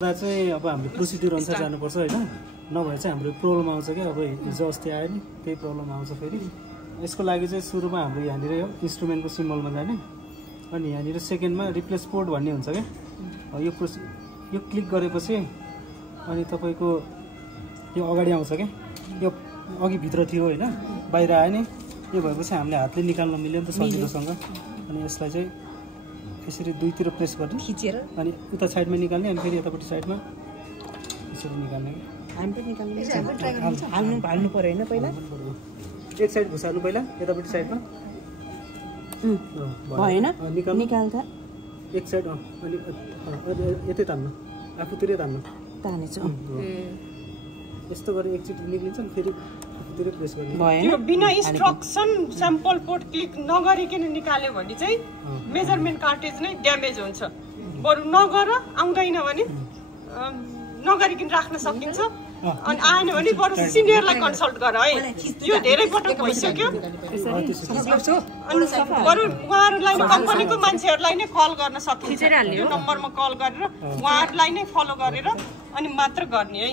चाहिँ अब हाम्रो प्रोसिड्युर अनुसार जानुपर्छ हैन नभए चाहिँ हाम्रो प्रब्लम आउँछ के अब हिजो अस्ति आयो नि त्यही प्रब्लम आउँछ फेरि यसको लागि चाहिँ सुरुमा हाम्रो यहाँनिर यो इन्स्ट्रुमेन्टको सिम्बलमा जाने अनि यहाँनिर सेकेन्डमा रिप्लेस पोर्ट भन्ने हुन्छ के यो क्लिक गरेपछि अनि तपाईको यो अगाडि आउँछ के यो अघि भित्र थियो हैन बाहिर आयो नि यो भएपछि हामीले हातले निकाल्न मिल्यो नि त सजिलोसँग अनि यसलाई चाहिँ यसरी दुईतिर प्रेस गर्ने खिचेर अनि उता साइडमा निकाल्ने अनि फेरि यतापट्टि साइडमा यसरी निकाल्ने हामी पनि निकाल्ने हाल्नु पर्यो हैन पहिला एक साइड घुसाल्नु पहिला यतापट्टि साइडमा भएन निकाल्दा एक साइड अनि यतै तान्नु आफूतिरै तानेछु यस्तो गरे एकचोटि निक्लिन्छ नि फेरि आफूतिरै प्रेस गर्ने भएन बिना इन्स्ट्रक्सन स्याम्पल पोर्ट क्लिक नगरिकन निकाल्यो भने चाहिँ मेजरमेन्ट कार्टेज नै ड्यामेज हुन्छ बरु नगर आउँदैन भने नगरिकन राख्न सकिन्छ अनि आएन भने बरु सिनियरलाई कन्सल्ट गर है यो धेरै पटक भइसक्यो बरु उहाँहरूलाई कम्पनीको मान्छेहरूलाई नै कल गर्न सकिन्छ यो नम्बरमा कल गरेर उहाँहरूलाई नै फलो गरेर अनि मात्र गर्ने है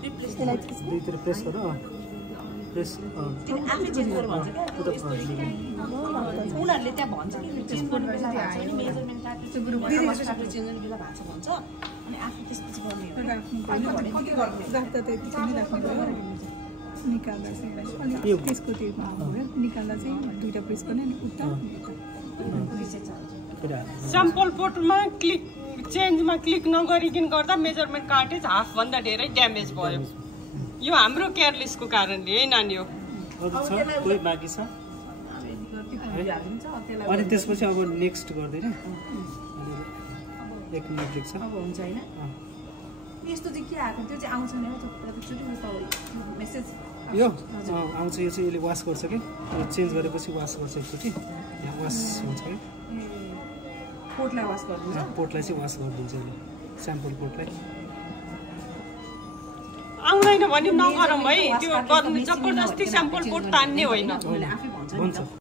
दुईतिर प्रेस गर प्रेस आफै चेन्ज गर्नु भन्छ क्या उनीहरूले त्यहाँ भन्छ कि चेन्ज गर्ने बेला भएको छ भने मेजरमेन्ट कार्टेज ग्रुपबाट चेन्ज गर्ने बेला भएको छ भन्छ अनि आफू त्यसपछि गर्ने निकाल्दा चाहिँ अनि त्यसको त्यो निकाल्दा चाहिँ दुईटा प्रेस गर्ने अनि उता स्याम्पल पोर्टमा क्लिक चेन्जमा क्लिक नगरिकन गर्दा मेजरमेन्ट कार्टेज हाफ भन्दा धेरै ड्यामेज भयो यो हाम्रो केयरलेसको कारणले है नानी हो कोही बाँकी छ अनि त्यसपछि अब नेक्स्ट गर्दैन एक मिनेट देख्छ अब हुन्छ हैन यस्तो चाहिँ के आएको त्यो चाहिँ आउँछ नि प्रतिचोटि मेसेज यो आउँछ यो चाहिँ यसले वास गर्छ कि यो चेन्ज गरेपछि वास गर्छ एकचोटि यहाँ वास हुन्छ कि पोर्टलाई वास गर्दिन्छ पोर्टलाई चाहिँ वास गरिदिन्छ यसले स्याम्पल पोर्टलाई आउँदैन भने नगरौँ है त्यो जबरजस्ती स्याम्पल पोर्ट तान्ने होइन भन्छ